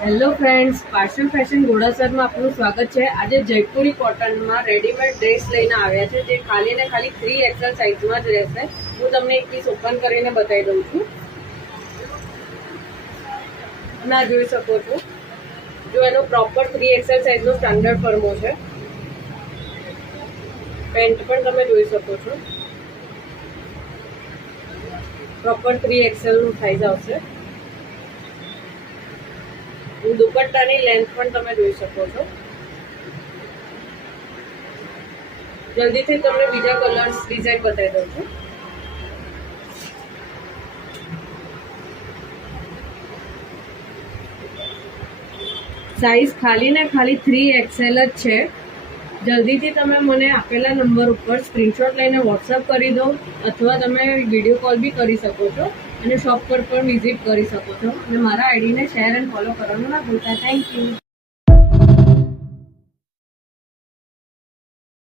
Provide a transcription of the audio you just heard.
Hello friends, parcel fashion ઘોડાસરમાં આપનું સ્વાગત છે। આજે જયપુરી કોટનમાં રેડીમેડ ડ્રેસ લઈને આવ્યા છે, જે ખાલી ને ખાલી 3XL સાઇઝમાં જ રહેશે। હું તમને એક પીસ ઓપન કરીને બતાવી દઉં છું। ના જોઈ શકો છો, જો એનો પ્રોપર 3XL સાઇઝનો સ્ટાન્ડર્ડ ફર્મો છે। પેન્ટ પણ તમે જોઈ શકો છો, પ્રોપર 3XL નું સાઇઝ આવશે। દુપટ્ટાની લેન્થ પણ તમે જોઈ શકો છો। જલ્દીથી તમને બીજા કલર્સ ડિઝાઇન બતાવી દઉં છું। સાઈઝ ખાલી ને ખાલી 3XL જ છે। જલ્દીથી તમે મને આપેલા નંબર ઉપર સ્ક્રીનશોટ લઈને વોટ્સઅપ કરી દો, અથવા તમે વિડીયો કોલ બી કરી શકો છો અને શોપ પર પણ વિઝિટ કરી શકો છો। અને મારા આઈડીને શેર એન્ડ ફોલો કરવાનું ના ભૂલતા। Thank you.